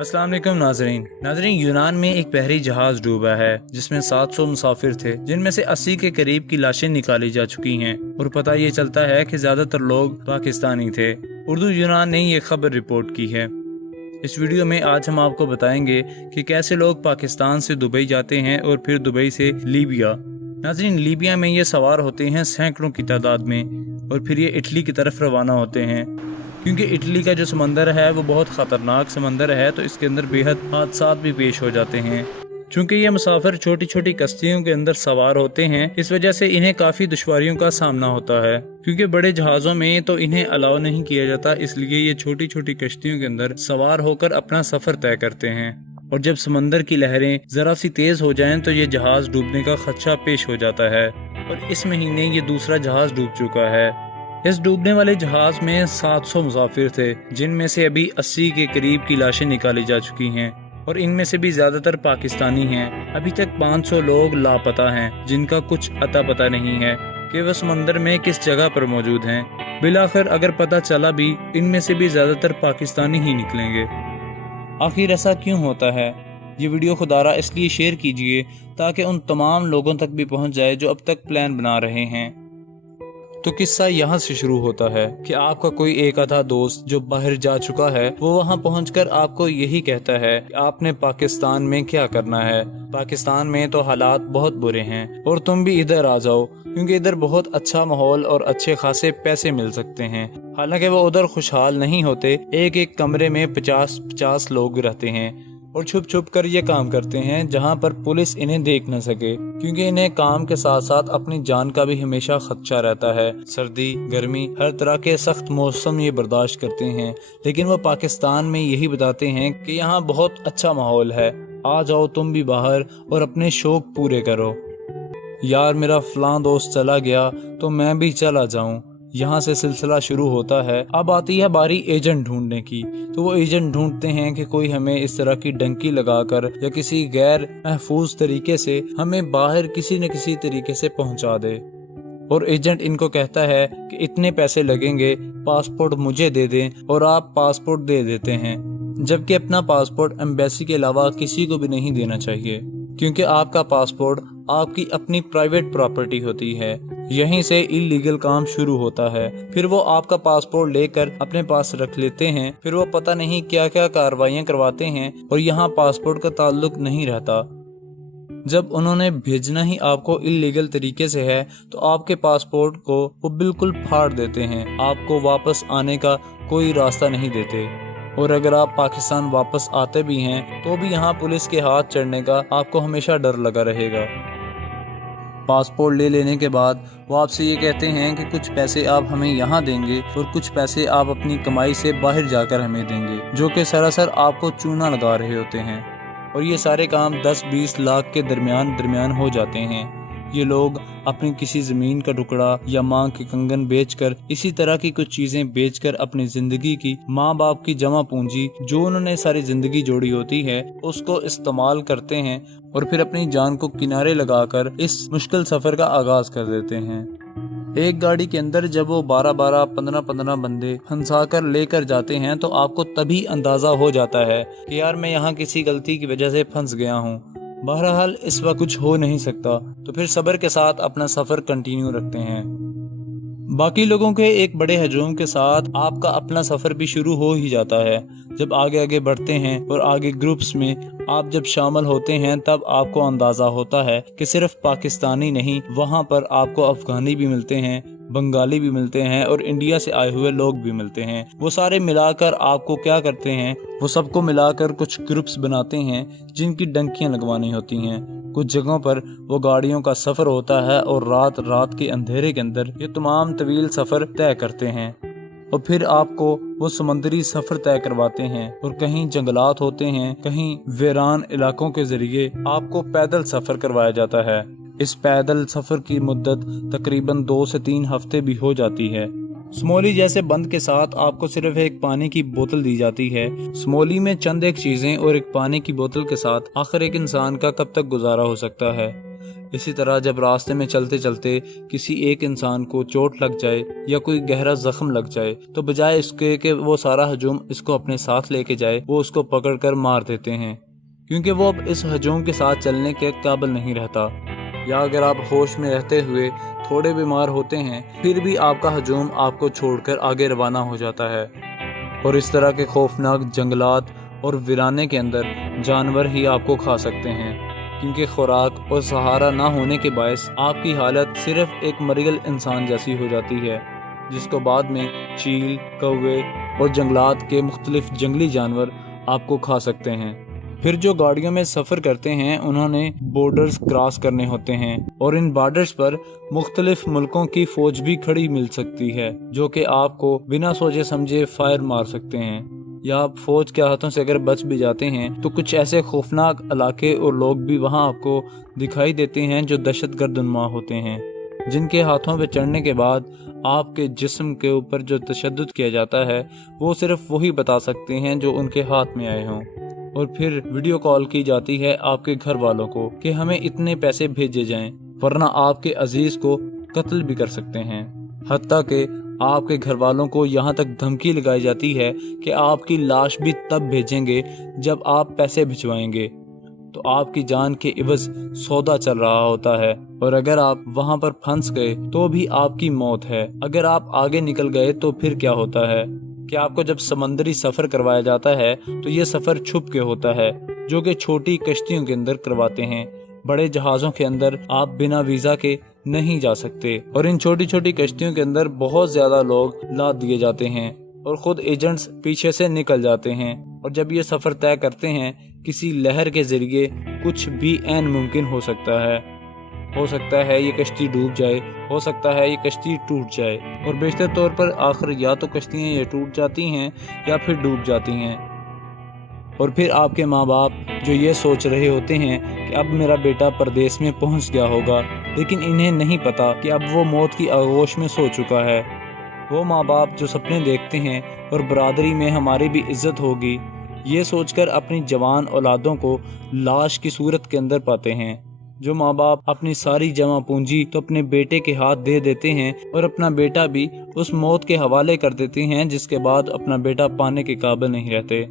अस्सलाम वालेकुम नाजरीन यूनान में एक बहरी जहाज डूबा है जिसमें 700 मुसाफिर थे, जिनमें से 80 के करीब की लाशें निकाली जा चुकी हैं और पता ये चलता है कि ज्यादातर लोग पाकिस्तानी थे। उर्दू यूनान ने ये खबर रिपोर्ट की है। इस वीडियो में आज हम आपको बताएंगे कि कैसे लोग पाकिस्तान से दुबई जाते हैं और फिर दुबई से लीबिया। नाजरीन, लीबिया में ये सवार होते हैं सैकड़ों की तादाद में और फिर ये इटली की तरफ रवाना होते हैं। क्योंकि इटली का जो समंदर है वो बहुत ख़तरनाक समंदर है, तो इसके अंदर बेहद हादसात भी पेश हो जाते हैं। चूँकि ये मुसाफिर छोटी छोटी कश्तियों के अंदर सवार होते हैं, इस वजह से इन्हें काफ़ी दुश्वारियों का सामना होता है। क्योंकि बड़े जहाज़ों में तो इन्हें अलाउ नहीं किया जाता, इसलिए ये छोटी छोटी कश्तियों के अंदर सवार होकर अपना सफ़र तय करते हैं। और जब समंदर की लहरें ज़रा सी तेज़ हो जाएं तो ये जहाज़ डूबने का खदशा पेश हो जाता है। और इस महीने ये दूसरा जहाज़ डूब चुका है। इस डूबने वाले जहाज में 700 मुसाफिर थे, जिनमें से अभी 80 के करीब की लाशें निकाली जा चुकी हैं और इनमें से भी ज्यादातर पाकिस्तानी हैं। अभी तक 500 लोग लापता हैं, जिनका कुछ अता पता नहीं है कि वह समंदर में किस जगह पर मौजूद हैं। बिलाखिर अगर पता चला भी, इनमें से भी ज्यादातर पाकिस्तानी ही निकलेंगे। आखिर ऐसा क्यों होता है? ये वीडियो खुदारा इसलिए शेयर कीजिए ताकि उन तमाम लोगों तक भी पहुंच जाए जो अब तक प्लान बना रहे हैं। तो किस्सा यहाँ से शुरू होता है कि आपका कोई एक आधा दोस्त जो बाहर जा चुका है, वो वहाँ पहुँचकर आपको यही कहता है कि आपने पाकिस्तान में क्या करना है। पाकिस्तान में तो हालात बहुत बुरे हैं और तुम भी इधर आ जाओ, क्योंकि इधर बहुत अच्छा माहौल और अच्छे खासे पैसे मिल सकते हैं। हालांकि वो उधर खुशहाल नहीं होते। एक एक कमरे में 50-50 लोग रहते हैं और छुप छुप कर ये काम करते हैं जहाँ पर पुलिस इन्हें देख न सके, क्योंकि इन्हें काम के साथ साथ अपनी जान का भी हमेशा खदशा रहता है। सर्दी गर्मी हर तरह के सख्त मौसम ये बर्दाश्त करते हैं, लेकिन वो पाकिस्तान में यही बताते हैं कि यहाँ बहुत अच्छा माहौल है, आ जाओ तुम भी बाहर और अपने शौक पूरे करो। यार मेरा फलां दोस्त चला गया तो मैं भी चला जाऊं। यहाँ से सिलसिला शुरू होता है। अब आती है बारी एजेंट ढूंढने की। तो वो एजेंट ढूंढते हैं कि कोई हमें इस तरह की डंकी लगाकर या किसी गैर महफूज तरीके से हमें बाहर किसी न किसी तरीके से पहुंचा दे। और एजेंट इनको कहता है कि इतने पैसे लगेंगे, पासपोर्ट मुझे दे दें, और आप पासपोर्ट दे देते हैं। जबकि अपना पासपोर्ट एम्बेसी के अलावा किसी को भी नहीं देना चाहिए, क्योंकि आपका पासपोर्ट आपकी अपनी प्राइवेट प्रॉपर्टी होती है। यहीं से इलीगल काम शुरू होता है। फिर वो आपका पासपोर्ट लेकर अपने पास रख लेते हैं। फिर वो पता नहीं क्या क्या कार्रवाइयां करवाते हैं और यहाँ पासपोर्ट का ताल्लुक नहीं रहता। जब उन्होंने भेजना ही आपको इलीगल तरीके से है, तो आपके पासपोर्ट को वो बिल्कुल फाड़ देते हैं। आपको वापस आने का कोई रास्ता नहीं देते। और अगर आप पाकिस्तान वापस आते भी हैं तो भी यहाँ पुलिस के हाथ चढ़ने का आपको हमेशा डर लगा रहेगा। पासपोर्ट ले लेने के बाद वो आपसे ये कहते हैं कि कुछ पैसे आप हमें यहाँ देंगे और कुछ पैसे आप अपनी कमाई से बाहर जाकर हमें देंगे, जो कि सरासर आपको चूना लगा रहे होते हैं। और ये सारे काम 10-20 लाख के दरमियान हो जाते हैं। ये लोग अपनी किसी जमीन का टुकड़ा या माँ के कंगन बेचकर, इसी तरह की कुछ चीजें बेचकर अपनी जिंदगी की, माँ बाप की जमा पूंजी जो उन्होंने सारी जिंदगी जोड़ी होती है, उसको इस्तेमाल करते हैं और फिर अपनी जान को किनारे लगाकर इस मुश्किल सफर का आगाज कर देते हैं। एक गाड़ी के अंदर जब वो 12-12, 15-15 बंदे फंसा कर लेकर जाते हैं, तो आपको तभी अंदाजा हो जाता है कि यार मैं यहाँ किसी गलती की वजह से फंस गया हूँ। बहरहाल इस वक्त कुछ हो नहीं सकता, तो फिर सब्र के साथ अपना सफर कंटिन्यू रखते हैं। बाकी लोगों के एक बड़े हजूम के साथ आपका अपना सफर भी शुरू हो ही जाता है। जब आगे आगे बढ़ते हैं और आगे ग्रुप्स में आप जब शामिल होते हैं, तब आपको अंदाजा होता है कि सिर्फ पाकिस्तानी नहीं, वहाँ पर आपको अफगानी भी मिलते हैं, बंगाली भी मिलते हैं और इंडिया से आए हुए लोग भी मिलते हैं। वो सारे मिलाकर आपको क्या करते हैं, वो सबको मिलाकर कुछ ग्रुप्स बनाते हैं जिनकी डंकियां लगवानी होती हैं। कुछ जगहों पर वो गाड़ियों का सफर होता है और रात के अंधेरे के अंदर ये तमाम तवील सफर तय करते हैं। और फिर आपको वो समंदरी सफर तय करवाते हैं और कहीं जंगलात होते हैं, कहीं वीरान इलाकों के जरिए आपको पैदल सफर करवाया जाता है। इस पैदल सफर की मुद्दत तकरीबन 2 से 3 हफ्ते भी हो जाती है। स्मोली जैसे बंद के साथ आपको सिर्फ एक पानी की बोतल दी जाती है। स्मोली में चंद एक चीजें और एक पानी की बोतल के साथ आखिर एक इंसान का कब तक गुजारा हो सकता है। इसी तरह जब रास्ते में चलते चलते किसी एक इंसान को चोट लग जाए या कोई गहरा जख्म लग जाए तो बजाय इसके कि वो सारा हजूम इसको अपने साथ लेके जाए, वो उसको पकड़कर मार देते हैं, क्योंकि वो अब इस हजूम के साथ चलने के काबिल नहीं रहता। या अगर आप होश में रहते हुए थोड़े बीमार होते हैं फिर भी आपका हजूम आपको छोड़कर आगे रवाना हो जाता है। और इस तरह के खौफनाक जंगलात और वीराने के अंदर जानवर ही आपको खा सकते हैं, क्योंकि खुराक और सहारा ना होने के बायस आपकी हालत सिर्फ एक मरीगल इंसान जैसी हो जाती है, जिसको बाद में चील, कौवे और जंगलात के मुख्तलिफ जंगली जानवर आपको खा सकते हैं। फिर जो गाड़ियों में सफ़र करते हैं उन्होंने बॉर्डर्स क्रॉस करने होते हैं और इन बॉर्डर्स पर मुख्तलिफ मुल्कों की फ़ौज भी खड़ी मिल सकती है, जो कि आपको बिना सोचे समझे फायर मार सकते हैं। या आप फौज के हाथों से अगर बच भी जाते हैं तो कुछ ऐसे खौफनाक इलाके और लोग भी वहां आपको दिखाई देते हैं जो दहशतगर्दनुमा होते हैं, जिनके हाथों पे चढ़ने के बाद आपके जिस्म के ऊपर जो तशद्दुद किया जाता है वो सिर्फ वही बता सकते हैं जो उनके हाथ में आए हों। और फिर वीडियो कॉल की जाती है आपके घर वालों को कि हमें इतने पैसे भेजे जाएं, वरना आपके अजीज को कत्ल भी कर सकते हैं। हत्ता कि आपके घर वालों को यहाँ तक धमकी लगाई जाती है कि आपकी लाश भी तब भेजेंगे जब आप पैसे भिजवाएंगे, तो आपकी जान के इवज सौदा चल रहा होता है। और अगर आप वहाँ पर फंस गए तो भी आपकी मौत है। अगर आप आगे निकल गए तो फिर क्या होता है कि आपको जब समंदरी सफ़र करवाया जाता है तो ये सफ़र छुप के होता है, जो कि छोटी कश्तियों के अंदर करवाते हैं। बड़े जहाज़ों के अंदर आप बिना वीज़ा के नहीं जा सकते और इन छोटी छोटी कश्तियों के अंदर बहुत ज़्यादा लोग लाद दिए जाते हैं और ख़ुद एजेंट्स पीछे से निकल जाते हैं। और जब ये सफ़र तय करते हैं किसी लहर के ज़रिए कुछ भी ऐन मुमकिन हो सकता है ये कश्ती डूब जाए, हो सकता है ये कश्ती टूट जाए, और बेशतर तौर पर आखिर या तो कश्तियाँ ये टूट जाती हैं या फिर डूब जाती हैं। और फिर आपके माँ बाप जो ये सोच रहे होते हैं कि अब मेरा बेटा परदेश में पहुंच गया होगा, लेकिन इन्हें नहीं पता कि अब वो मौत की आगोश में सो चुका है। वो माँ बाप जो सपने देखते हैं और बरादरी में हमारी भी इज्जत होगी, ये सोचकर अपनी जवान औलादों को लाश की सूरत के अंदर पाते हैं। जो माँ बाप अपनी सारी जमा पूंजी तो अपने बेटे के हाथ दे देते हैं और अपना बेटा भी उस मौत के हवाले कर देते हैं, जिसके बाद अपना बेटा पाने के काबिल नहीं रहते।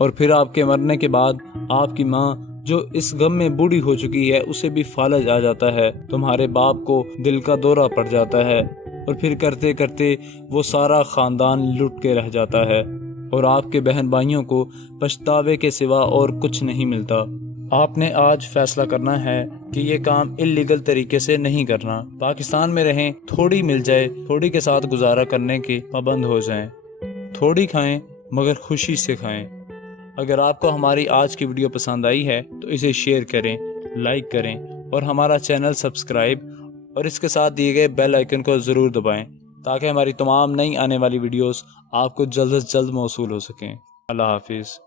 और फिर आपके मरने के बाद आपकी माँ जो इस गम में बूढ़ी हो चुकी है उसे भी फालज आ जाता है, तुम्हारे बाप को दिल का दौरा पड़ जाता है और फिर करते करते वो सारा खानदान लुट के रह जाता है और आपके बहन भाइयों को पछतावे के सिवा और कुछ नहीं मिलता। आपने आज फैसला करना है कि ये काम इल्लीगल तरीके से नहीं करना। पाकिस्तान में रहें, थोड़ी मिल जाए, थोड़ी के साथ गुजारा करने के पाबंद हो जाएं। थोड़ी खाएं मगर खुशी से खाएं। अगर आपको हमारी आज की वीडियो पसंद आई है तो इसे शेयर करें, लाइक करें और हमारा चैनल सब्सक्राइब और इसके साथ दिए गए बेल आइकन को ज़रूर दबाएं, ताकि हमारी तमाम नई आने वाली वीडियोस आपको जल्द से जल्द मौसूल हो सकें। अल्लाह हाफिज़।